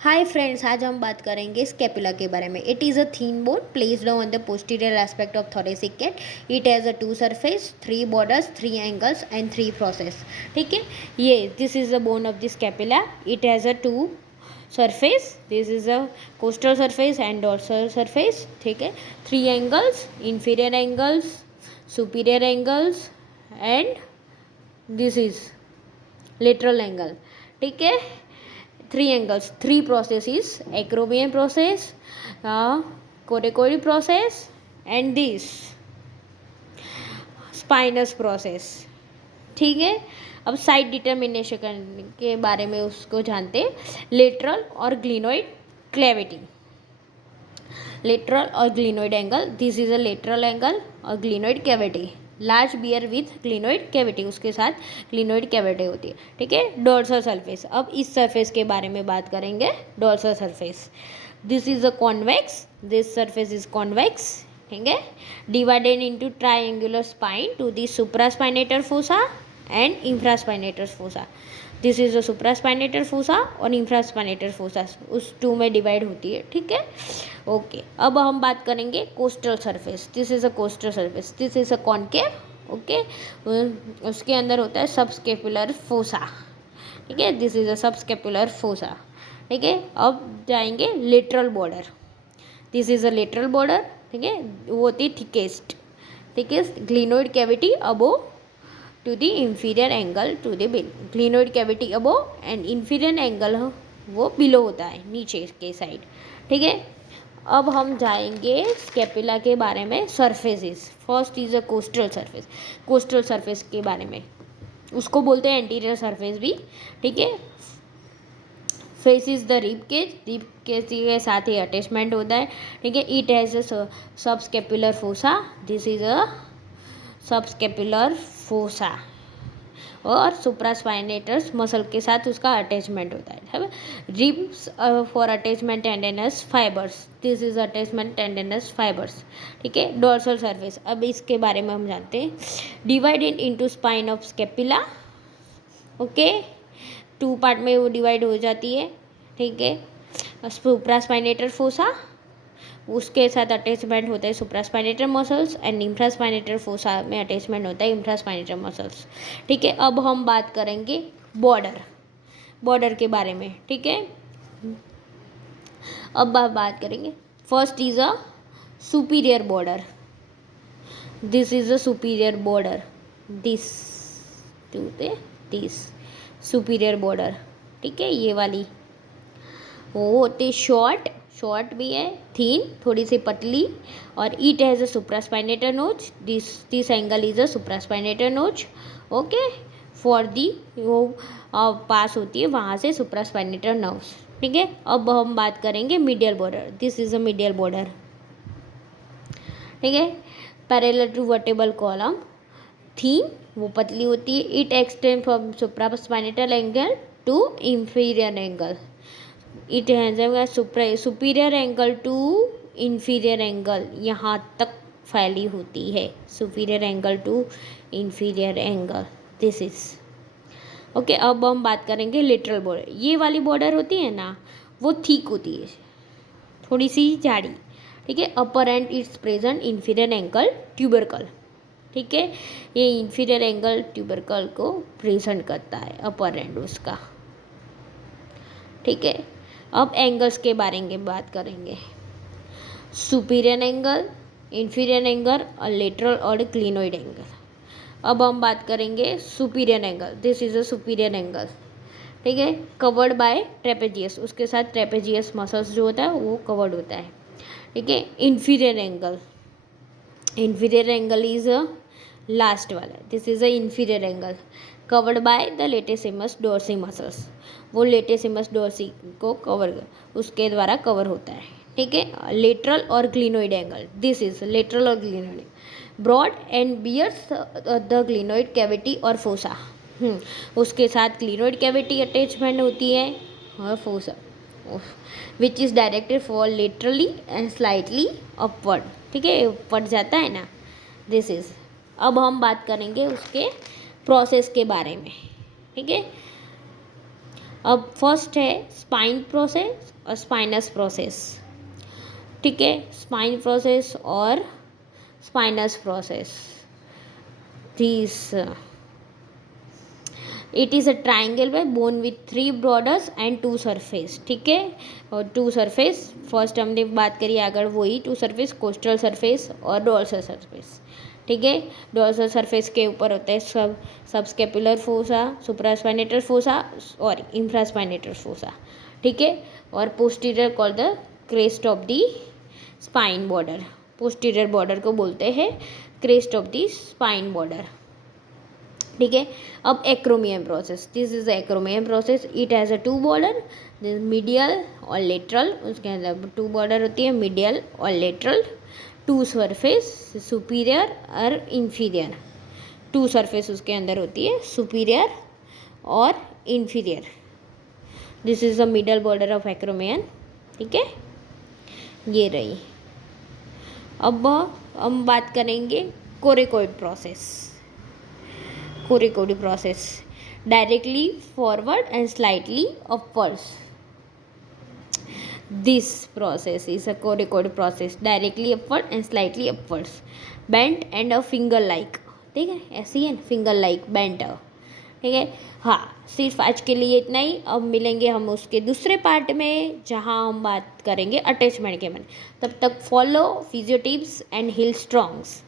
Hi friends, आज हम बात करेंगे स्केपुला के बारे में। It is a thin bone placed on the posterior aspect of thoracic cage. It has a 2 surface, 3 borders, 3 angles and 3 process. ठीक है, ये this is the bone of the scapula. It has a 2 surface, this is a costal surface and dorsal surface. ठीक है, 3 angles, inferior angles, superior angles and this is lateral angle. ठीक है, 3 angles, 3 processes: acromion process, coracoid process and this spinous process. ठीक है, अब side determination के बारे में उसको जानते हैं। लेटरल और ग्लिनोइड क्लेविटी, लेटरल और glenoid angle, this is a lateral angle और glenoid cavity. Large bear with glenoid cavity, उसके साथ ग्लिनोइड कैविटी होती है। ठीक है, डोर्सल सरफेस, अब इस सरफेस के बारे में बात करेंगे। Dorsal surface, this is a convex, this surface is convex. ठीक है, divided into triangular spine to the supraspinatus fossa and infraspinatus fossa. This is a supraspinatus fossa और इंफ्रास्पाइनेटर फोसा, उस 2 में डिवाइड होती है। ठीक है, ओके, अब हम बात करेंगे coastal surface. This is a costal surface, this is a concave. Okay, उसके अंदर होता है सबस्केपुलर फोसा। ठीक है, this is a subscapular fossa. ठीक है, अब जाएंगे lateral border. This is a lateral border. ठीक है, वो होती है thickest, thickest glenoid cavity above to the inferior angle to the glenoid cavity above and inferior angle वो बिलो होता है, नीचे के साइड। ठीक है, अब हम जाएंगे स्केपुला के बारे में। Surfaces, first is a costal surface. Coastal surface के बारे में उसको बोलते हैं एंटीरियर सरफेस भी। ठीक है, face is the rib cage, rib cage के साथ ही अटैचमेंट होता है। ठीक है, it has a subscapular fossa, this is a subscapular fossa और सुप्रास्पाइनेटर्स मसल के साथ उसका अटैचमेंट होता है। Ribs for attachment tendinous fibres, this is attachment tendinous fibres. ठीक है, डोर्सल सरफेस, अब इसके बारे में हम जानते हैं। Divided into spine of scapula. Okay, 2 part में वो डिवाइड हो जाती है। ठीक है, सुप्रास्पाइनेटर फोसा, उसके साथ अटैचमेंट होता है सुप्रास्पाइनेटर मसल्स एंड इंफ्रास्पाइनेटर फोसा में अटैचमेंट होता है इंफ्रास्पाइनेटर मसल्स। ठीक है, अब हम बात करेंगे बॉर्डर, बॉर्डर के बारे में। ठीक है, अब बात करेंगे। First is a superior border, this is a superior border, this to this superior border. ठीक है, ये वाली वो होते शॉर्ट, शॉर्ट भी है, थीन थोड़ी सी पतली, और इट हैज़ अ सुप्रास्पाइनेटर नोच, दिस एंगल इज अ सुप्रास्पाइनेटर नोच। ओके, फॉर दी वो पास होती है वहाँ से सुप्रास्पाइनेटर नर्व्स। ठीक है, अब हम बात करेंगे medial border, this is a medial border. ठीक है, parallel to vertebral column, thin वो पतली होती है। It extend from supraspinatus angle to inferior angle, it has superior angle to inferior angle, यहाँ तक फैली होती है। Superior angle to inferior angle, this is okay. अब हम बात करेंगे लेटरल बॉर्डर। ये वाली बॉर्डर होती है ना, वो ठीक होती है, थोड़ी सी जाड़ी। ठीक है, upper end it's present inferior angle tubercle. ठीक है, ये इंफीरियर एंगल ट्यूबरकल को प्रेजेंट करता है, अपर एंड उसका। ठीक है, अब एंगल्स के बारे में बात करेंगे। सुपीरियर एंगल, इंफीरियर एंगल और लेटरल और क्लिनोइड एंगल। अब हम बात करेंगे superior angle, this is a superior angle. ठीक है, कवर्ड बाय ट्रेपेजियस, उसके साथ ट्रेपेजियस मसल्स जो होता है वो कवर्ड होता है। ठीक है, inferior angle, inferior angle is a last वाला, this is a inferior angle covered by the latissimus dorsi muscles, वो लेटेसिमस डोर्सी को कवर, उसके द्वारा कवर होता है। ठीक है, लेटरल और glenoid angle, this is lateral और glenoid, broad and bears the glenoid cavity और फोसा, उसके साथ ग्लिनोइड कैविटी अटैचमेंट होती है और fossa which is directed for laterally and slightly upward. ठीक है, ऊपर जाता है ना, दिस इज। अब हम बात करेंगे उसके प्रोसेस के बारे में। ठीक है, अब फर्स्ट है स्पाइन प्रोसेस और स्पाइनस प्रोसेस, ठीक है, स्पाइन प्रोसेस और spinous process, this it is a triangle bye bone with 3 borders and 2 surface, ठीक है, और 2 सरफेस फर्स्ट हमने बात करी आगे वही 2 सरफेस, कोस्टल सरफेस और डोर्सल सरफेस, ठीक है। डोर्सल सरफेस के ऊपर होता है सबस्केपुलर फोसा, सुप्रास्पाइनेटर फोसा और इंफ्रास्पाइनेटर फोसा, ठीक है, और posterior called the crest of the spine border, posterior border को बोलते हैं crest of the spine border, ठीक है। अब एक्रोमियम process, this is एक्रोमियम process, it has a 2 border, medial और लेटरल, उसके अंदर 2 बॉर्डर होती है, मीडियल और लेटरल, 2 सरफेस सुपीरियर और इन्फीरियर, 2 सरफेस उसके अंदर होती है सुपीरियर और inferior, this is the middle border of acromion, ठीक है, ये रही। अब हम बात करेंगे coracoid process, coracoid process directly forward and slightly upwards, this process is a coracoid process directly upward and slightly upwards, bent and a finger like, ठीक है, ऐसे ही है ना, फिंगर लाइक बेंट, ठीक है। हाँ, सिर्फ आज के लिए इतना ही, अब मिलेंगे हम उसके दूसरे पार्ट में जहाँ हम बात करेंगे अटैचमेंट के बारे में, तब तक follow physio tips and heal strongs.